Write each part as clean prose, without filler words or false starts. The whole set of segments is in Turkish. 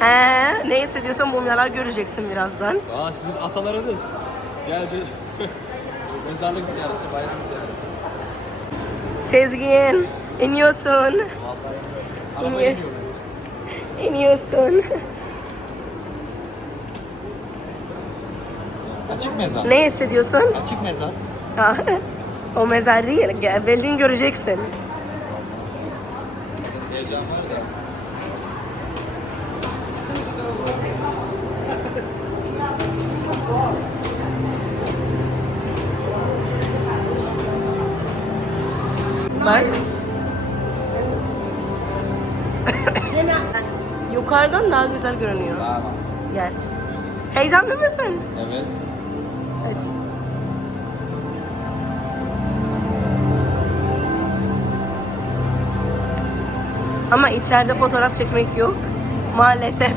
He, ne hissediyorsan mumyalar göreceksin birazdan. Aa, sizin atalarınız. Geleceğiz. Mezarlık ziyareti, bayram ziyareti. Sezgin, iniyorsun. Arabaya İniyor. İniyorsun. Açık mezar. Ne hissediyorsun? Açık mezar. Ha, o mezar değil, bildiğin göreceksin. Biraz heyecan var da. Bak. Yukarıdan daha güzel görünüyor. Tamam. Gel. Heyecanlı mısın? Evet. Hadi. Ama içeride fotoğraf çekmek yok. Maalesef.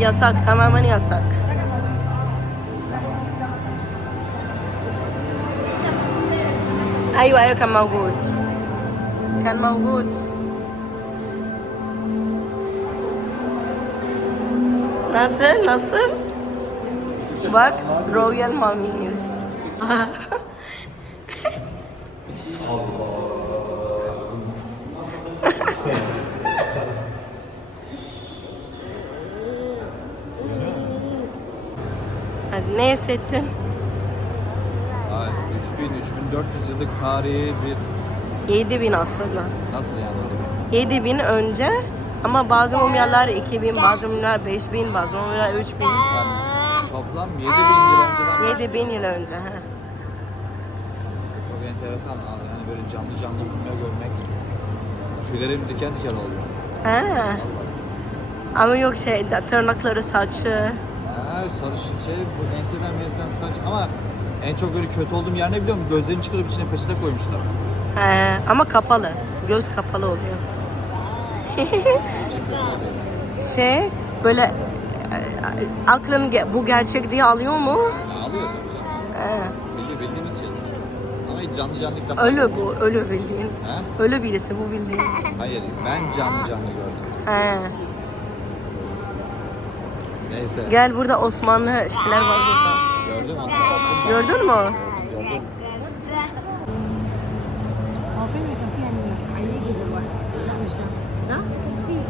Yasak, tamamen yasak. أيوة أيوة كان موجود كان موجود nasıl bak Royal Mummies. Hadi, ne hissettin? 3400 yıllık tarihi bir... 7000 aslında. Nasıl yani? 7000 önce ama bazı mumyalar 2000, bazı mumyalar 5000, bazı mumyalar 3000. Toplam 7000 yıl önceden... 7000 yıl önce. He. Çok enteresan. Yani böyle canlı canlı mumya görmek. Tüylerim diken diken oluyor. He. Ama yok tırnakları, saçı. Ha, sarışın şey, bu enseden mezden saç ama en çok böyle kötü olduğum yer ne biliyor musun? Gözlerini çıkarıp içine peçete koymuşlar. He. Ama kapalı. Göz kapalı oluyor. İçim kötü oluyor. Böyle aklın bu gerçek diye alıyor mu? Ya, alıyor tabii canım. He. Bildiğimiz şeyler. Ama hiç canlı canlı ilk defa Ölü gördüm. bu, ölü bildiğin. He? Ölü birisi bu bildiğin. Hayır, ben canlı canlı gördüm. He. Neyse. Gel burada Osmanlı şeyler var burada. Gördün mü? Gördün mü? Gördüm. هو فيلم كان فيه يعني هيجي دلوقتي لا مش ده فيه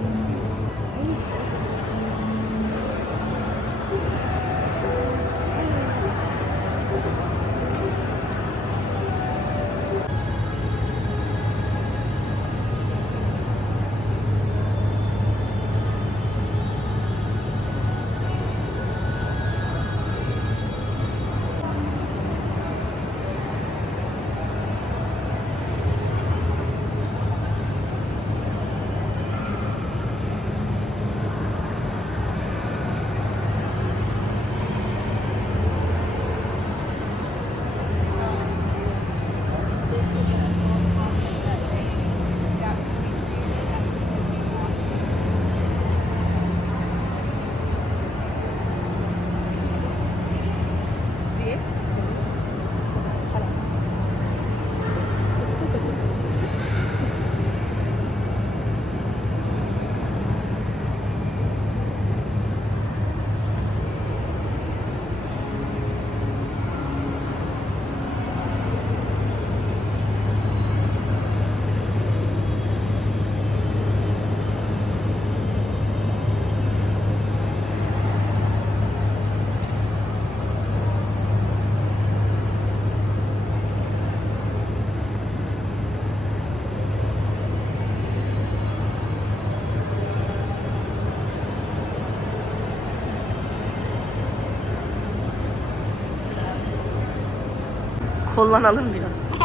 Kullanalım biraz.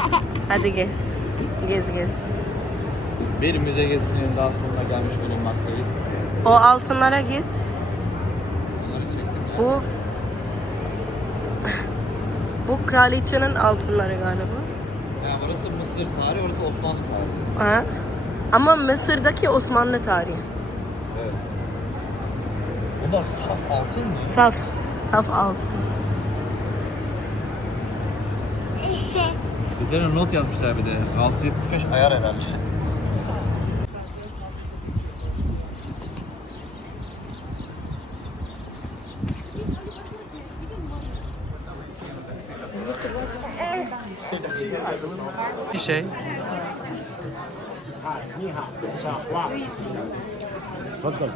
Hadi gel. Gez. Bir müze gezisinin daha sonuna gelmiş bulunmaktayız. O altınlara git. Bunları çektim ya. Bu kraliçenin altınları galiba. Ya orası Mısır tarihi, orası Osmanlı tarihi. Ha? Ama Mısır'daki Osmanlı tarihi. Evet. Bunlar saf altın mı? Saf altın. Üzerine not yazmışlar bir de. 675 ayar herhalde. شيء تفضل.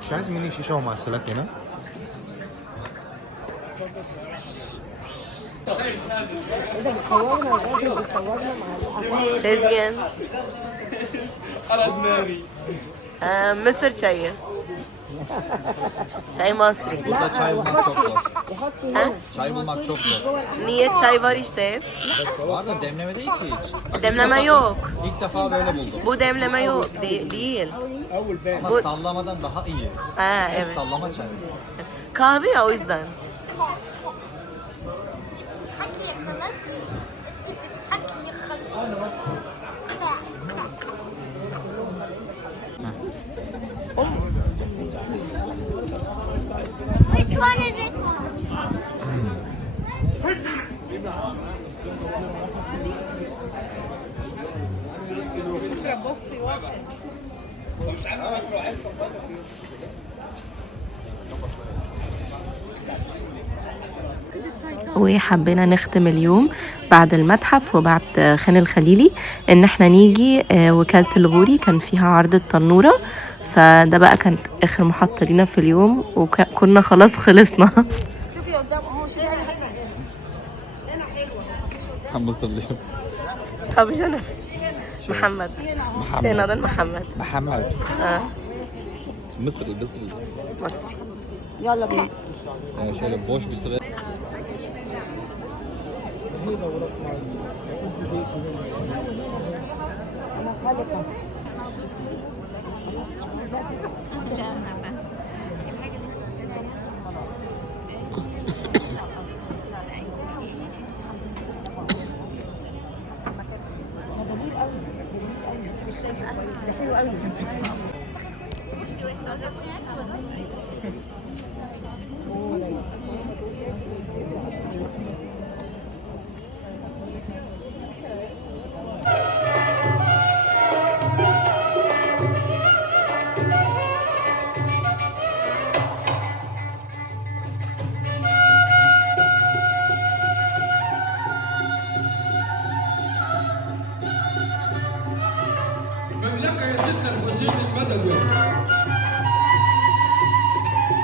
مش عايز مني شيشه ومعسلات هنا. سيزين مصر شاي مصري. Burada çay bulmak çok zor. Çay bulmak çok zor. Niye çay var işte? Var da demleme değil ki hiç. Bak, Demleme yok. İlk defa böyle buldum. Bu demleme yok değil. Ama sallamadan daha iyi. Ha, Hep evet. sallama çay. Kahve ya o yüzden. Which one is it? وحبينا نختم اليوم بعد المتحف وبعد خان الخليلي ان احنا نيجي وكالة الغوري، كان فيها عرض التنورة، فده بقى كانت اخر محطة لينا في اليوم وكنا خلاص خلصنا. شوفي قدام اهو، شوفي اي حاجه هنا حلوه. Ben Mısırlıyım. طب جنى محمد سينادن محمد Muhammed. اه Mısırlı. مصري. يلا بينا. Yani şöyle boş bir sıra. حلو قوي.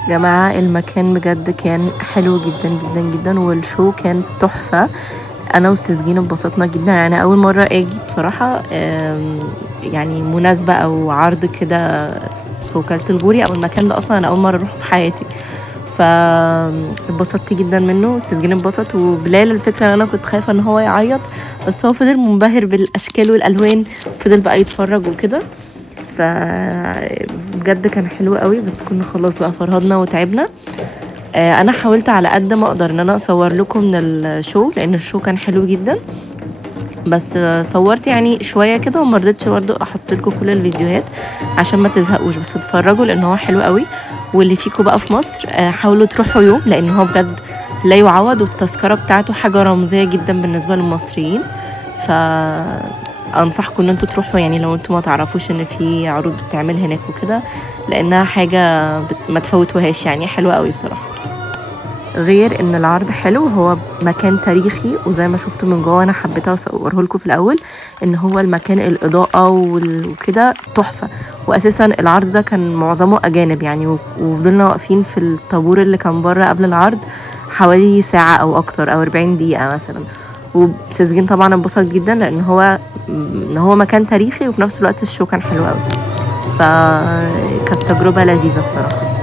جماعة المكان بجد كان حلو جدا جدا جدا، والشو كان تحفة. انا وسيزجين انبسطنا جدا، يعني اول مرة اجي بصراحة يعني مناسبة او عرض كده في وكالة الغوري، او المكان ده اصلا انا اول مرة اروح في حياتي، فانبسطت جدا منه. سيزجين انبسط، وبلال الفكرة ان انا كنت خايفة ان هو يعيط، بس هو فضل منبهر بالاشكال والالوان، فضل بقى يتفرج وكده، فبجد كان حلو قوي. بس كنا خلاص بقى فرهدنا وتعبنا. انا حاولت على قد ما اقدر ان انا اصور لكم من الشو، لان الشو كان حلو جدا، بس صورت يعني شويه كده وما رضيتش برضه احط لكم كل الفيديوهات عشان ما تزهقوش، بس اتفرجوا لان هو حلو قوي. واللي فيكم بقى في مصر حاولوا تروحوا يوم، لان هو بجد لا يعوض، والتذكره بتاعته حاجه رمزيه جدا بالنسبه للمصريين، فانصحكم ان انتوا تروحوا، يعني لو انتوا ما تعرفوش ان في عروض بتتعمل هناك وكده، لانها حاجه ما تفوتوهاش، يعني حلوه قوي بصراحه. غير ان العرض حلو، هو مكان تاريخي، وزي ما شفتوا من جوه انا حبيت اصوره لكم في الاول، ان هو المكان الاضاءه وكده تحفه. واساسا العرض ده كان معظمه اجانب يعني، وفضلنا واقفين في الطابور اللي كان بره قبل العرض حوالي ساعه او اكتر، او 40 دقيقه مثلا. وسيزجين طبعا انبسط جدا، لان هو مكان تاريخي، وفي نفس الوقت الشو كان حلو قوي، فكانت تجربه لذيذه بصراحه.